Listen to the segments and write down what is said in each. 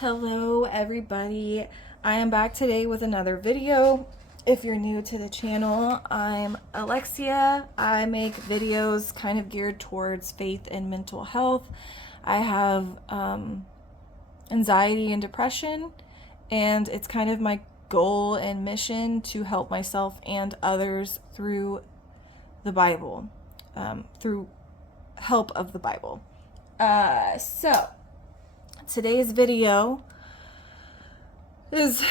Hello everybody, I am back today with another video. If you're new to the channel, I'm Alexia. I make videos kind of geared towards faith and mental health. I have anxiety and depression, and it's kind of my goal and mission to help myself and others through the Bible, through help of the Bible. So today's video is,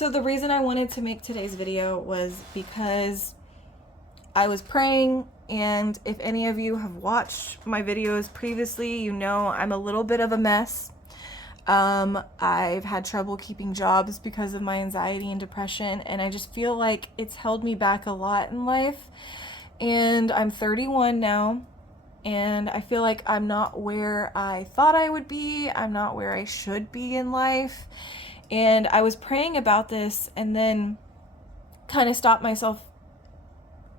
the reason I wanted to make today's video was because I was praying, and if any of you have watched my videos previously, you know I'm a little bit of a mess. I've had trouble keeping jobs because of my anxiety and depression, and I just feel like it's held me back a lot in life. And I'm 31 now, and I feel like I'm not where I thought I would be. I'm not where I should be in life. And I was praying about this and then kind of stopped myself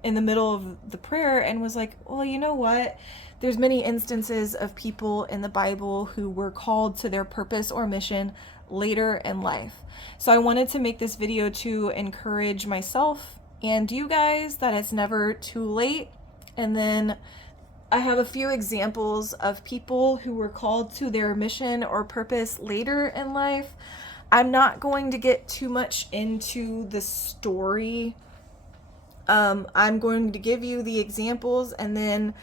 in the middle of the prayer and was like, well, you know what? There's many instances of people in the Bible who were called to their purpose or mission later in life. So I wanted to make this video to encourage myself and you guys that it's never too late. And then I have a few examples of people who were called to their mission or purpose later in life. I'm not going to get too much into the story. I'm going to give you the examples, and then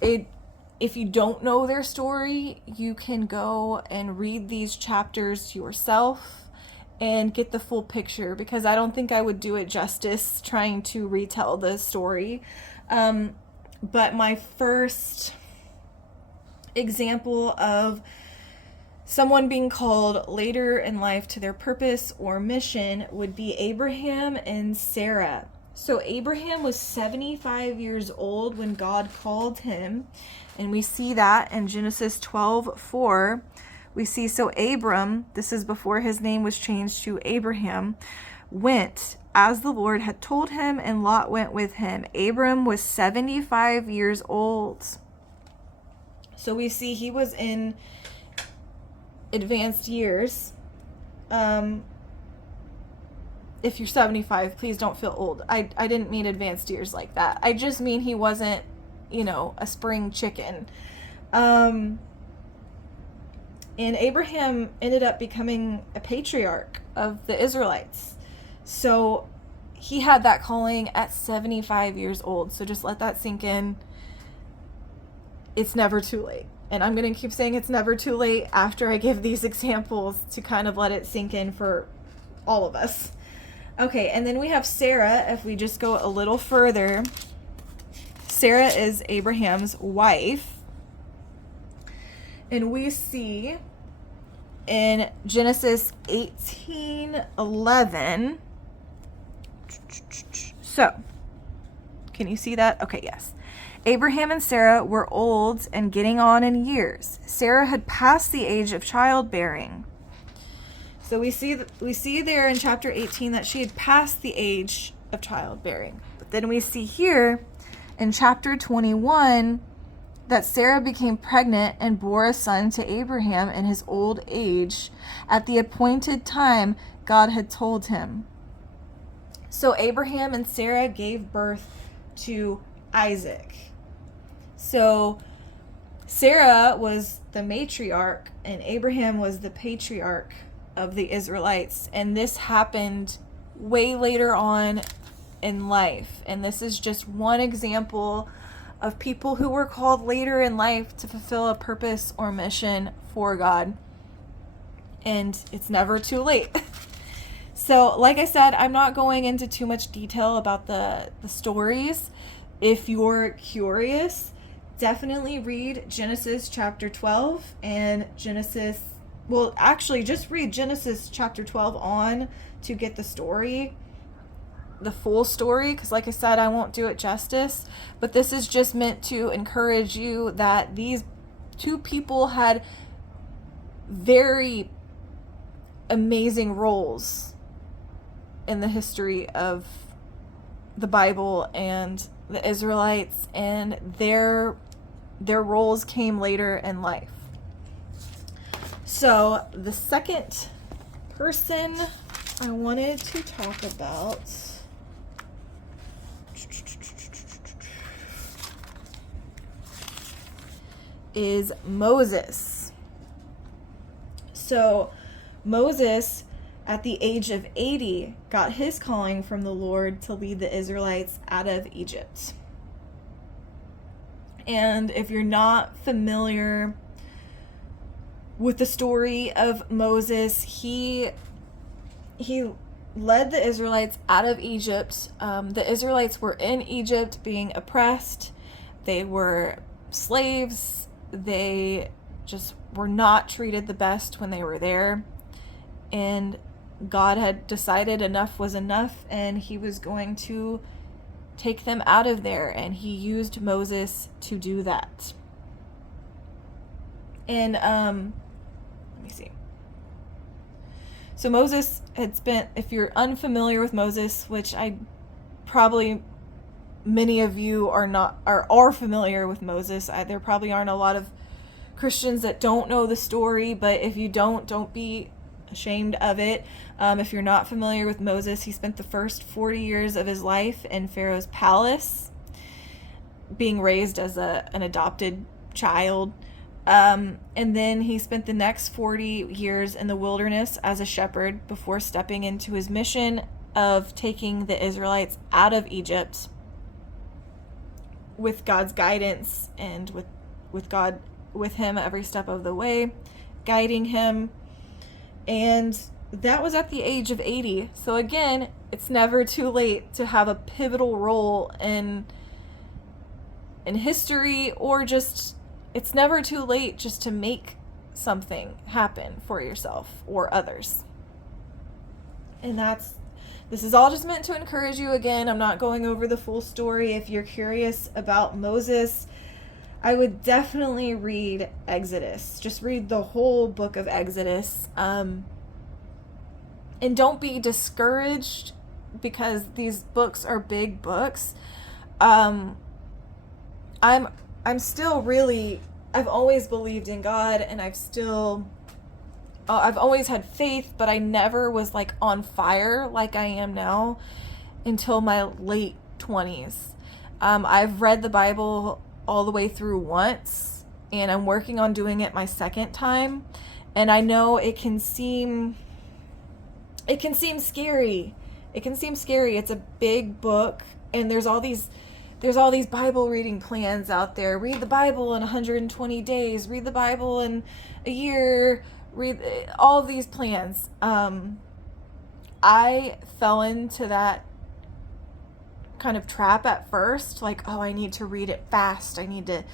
if you don't know their story, you can go and read these chapters yourself and get the full picture, because I don't think I would do it justice trying to retell the story. But my first example of someone being called later in life to their purpose or mission would be Abraham and Sarah. So Abraham was 75 years old when God called him, and we see that in Genesis 12:4. We see, so Abram, this is before his name was changed to Abraham, went as the Lord had told him, and Lot went with him. Abram was 75 years old. So we see he was in advanced years. If you're 75, please don't feel old. I didn't mean advanced years like that. I just mean he wasn't, a spring chicken. And Abraham ended up becoming a patriarch of the Israelites. So he had that calling at 75 years old. So just let that sink in. It's never too late. And I'm going to keep saying it's never too late after I give these examples to kind of let it sink in for all of us. Okay, and then we have Sarah. If we just go a little further, Sarah is Abraham's wife. And we see in Genesis 18:11. So, can you see that? Okay, yes. Abraham and Sarah were old and getting on in years. Sarah had passed the age of childbearing. So we see there in chapter 18 that she had passed the age of childbearing. But then we see here in chapter 21 that Sarah became pregnant and bore a son to Abraham in his old age at the appointed time God had told him. So Abraham and Sarah gave birth to Isaac. So Sarah was the matriarch and Abraham was the patriarch of the Israelites. And this happened way later on in life. And this is just one example of people who were called later in life to fulfill a purpose or mission for God. And it's never too late. So, like I said, I'm not going into too much detail about the stories. If you're curious, definitely read Genesis chapter 12 and just read Genesis chapter 12 on to get the story, the full story, because like I said, I won't do it justice. But this is just meant to encourage you that these two people had very amazing roles in the history of the Bible and the Israelites, and their roles came later in life. So the second person I wanted to talk about is Moses. So Moses, at the age of 80, got his calling from the Lord to lead the Israelites out of Egypt. And if you're not familiar with the story of Moses, he led the Israelites out of Egypt. The Israelites were in Egypt being oppressed. They were slaves. They just were not treated the best when they were there. And God had decided enough was enough, and he was going to take them out of there, and he used Moses to do that. And let me see. So Moses had spent, if you're unfamiliar with Moses, which I probably many of you are familiar with Moses. There probably aren't a lot of Christians that don't know the story, but if you don't be ashamed of it. If you're not familiar with Moses, he spent the first 40 years of his life in Pharaoh's palace, being raised as an adopted child. And then he spent the next 40 years in the wilderness as a shepherd before stepping into his mission of taking the Israelites out of Egypt with God's guidance and with God with him every step of the way, guiding him. And that was at the age of 80. So again, it's never too late to have a pivotal role in history, or just, it's never too late just to make something happen for yourself or others. And this is all just meant to encourage you. Again, I'm not going over the full story. If you're curious about Moses, I would definitely read Exodus. Just read the whole book of Exodus. And don't be discouraged because these books are big books. I'm still really, I've always believed in God, and I've always had faith, but I never was like on fire like I am now until my late 20s. I've read the Bible all the way through once, and I'm working on doing it my second time. And I know it can seem scary. It can seem scary. It's a big book, and there's all these Bible reading plans out there. Read the Bible in 120 days. Read the Bible in a year. Read all of these plans. I fell into that kind of trap at first, like, oh, I need to read it fast. I need to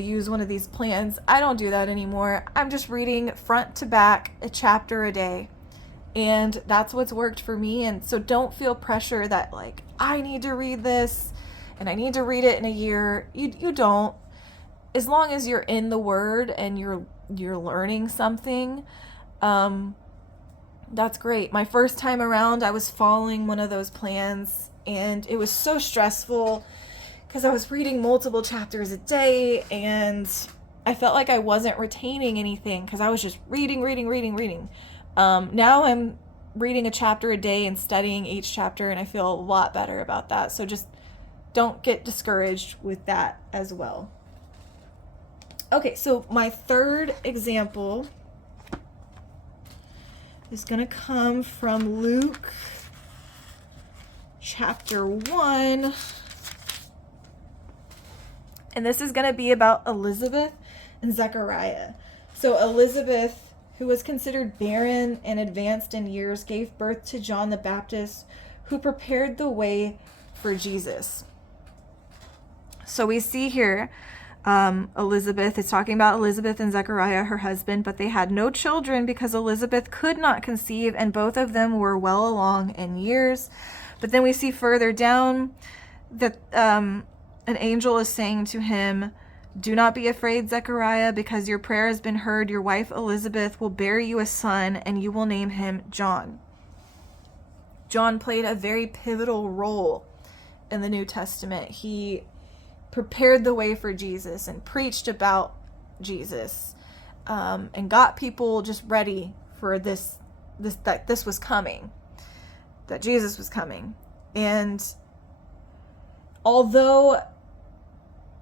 use one of these plans. I don't do that anymore. I'm just reading front to back, a chapter a day. And that's what's worked for me. And so don't feel pressure that like, I need to read this and I need to read it in a year. You don't. As long as you're in the Word and you're learning something, that's great. My first time around, I was following one of those plans, and it was so stressful because I was reading multiple chapters a day, and I felt like I wasn't retaining anything because I was just reading. Now I'm reading a chapter a day and studying each chapter, and I feel a lot better about that. So just don't get discouraged with that as well. Okay, so my third example is going to come from Luke chapter 1. And this is going to be about Elizabeth and Zechariah. So Elizabeth, who was considered barren and advanced in years, gave birth to John the Baptist, who prepared the way for Jesus. So we see here, Elizabeth is talking about Elizabeth and Zechariah, her husband, but they had no children because Elizabeth could not conceive, and both of them were well along in years. But then we see further down that an angel is saying to him, "Do not be afraid, Zechariah, because your prayer has been heard. Your wife Elizabeth will bear you a son, and you will name him John." John played a very pivotal role in the New Testament. He prepared the way for Jesus and preached about Jesus. and got people just ready for that this was coming, that Jesus was coming. And although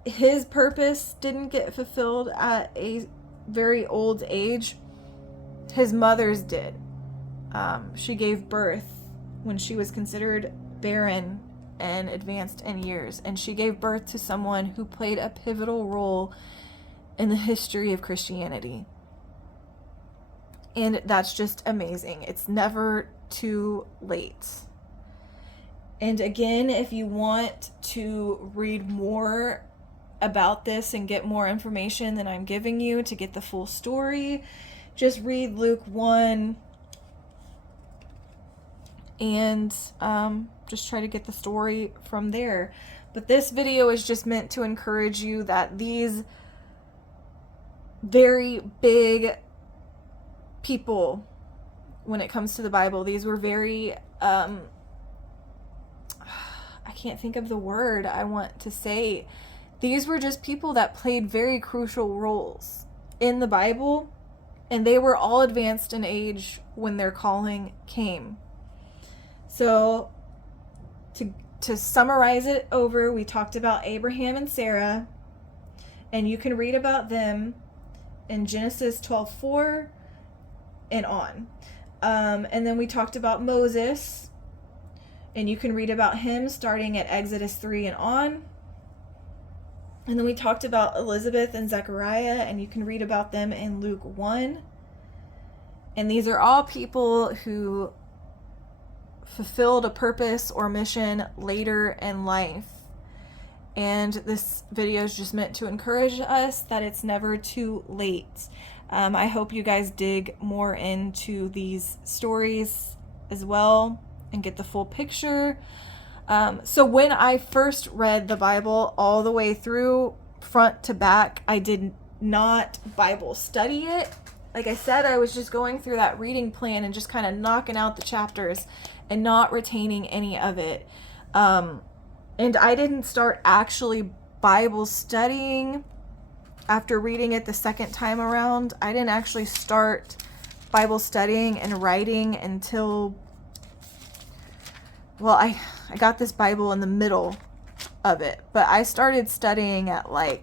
his purpose didn't get fulfilled at a very old age, his mother's did. She gave birth when she was considered barren and advanced in years, and she gave birth to someone who played a pivotal role in the history of Christianity. And that's just amazing. It's never too late. And again, if you want to read more about this and get more information than I'm giving you to get the full story, just read Luke 1 and just try to get the story from there. But this video is just meant to encourage you that these very big people, when it comes to the Bible, these were very I can't think of the word I want to say. These were just people that played very crucial roles in the Bible, and they were all advanced in age when their calling came. So to summarize it over, we talked about Abraham and Sarah, and you can read about them in Genesis 12:4 and on. And then we talked about Moses, and you can read about him starting at Exodus 3 and on. And then we talked about Elizabeth and Zechariah, and you can read about them in Luke 1. And these are all people who fulfilled a purpose or mission later in life. And this video is just meant to encourage us that it's never too late. I hope you guys dig more into these stories as well and get the full picture. So when I first read the Bible all the way through, front to back, I did not Bible study it. Like I said, I was just going through that reading plan and just kind of knocking out the chapters and not retaining any of it. And I didn't start actually Bible studying after reading it the second time around. I didn't actually start Bible studying and writing until, well, I got this Bible in the middle of it, but I started studying at I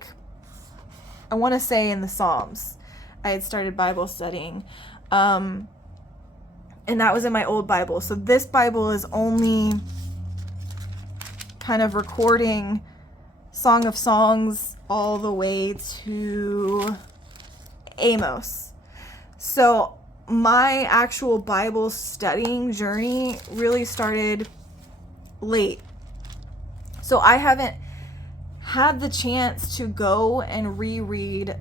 want to say in the Psalms. I had started Bible studying, and that was in my old Bible. So this Bible is only kind of recording Song of Songs all the way to Amos. So my actual Bible studying journey really started late. So I haven't had the chance to go and reread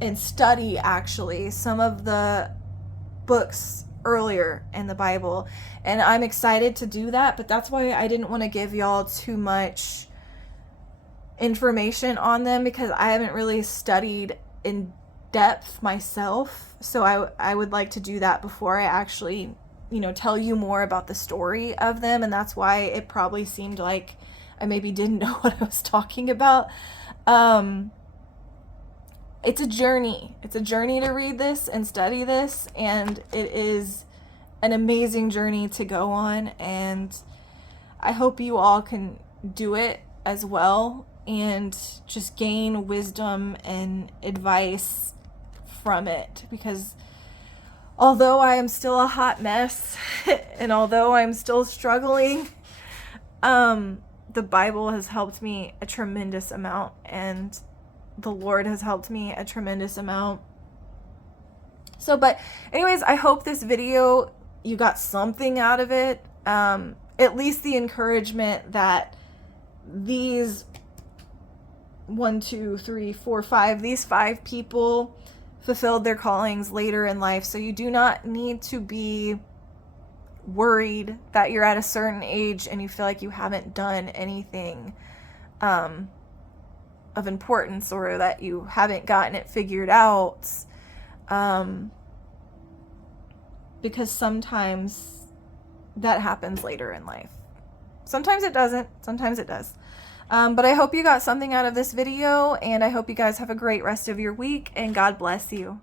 and study actually some of the books earlier in the Bible, and I'm excited to do that, but that's why I didn't want to give y'all too much information on them, because I haven't really studied in depth myself. So I would like to do that before I actually, tell you more about the story of them, and that's why it probably seemed like I maybe didn't know what I was talking about. It's a journey. It's a journey to read this and study this, and it is an amazing journey to go on, and I hope you all can do it as well and just gain wisdom and advice from it, because although I am still a hot mess and although I'm still struggling, the Bible has helped me a tremendous amount, and the Lord has helped me a tremendous amount. So, but anyways, I hope this video, you got something out of it. At least the encouragement that these 5 people fulfilled their callings later in life. So you do not need to be worried that you're at a certain age and you feel like you haven't done anything of importance, or that you haven't gotten it figured out, because sometimes that happens later in life. Sometimes it doesn't, sometimes it does. But I hope you got something out of this video, and I hope you guys have a great rest of your week, and God bless you.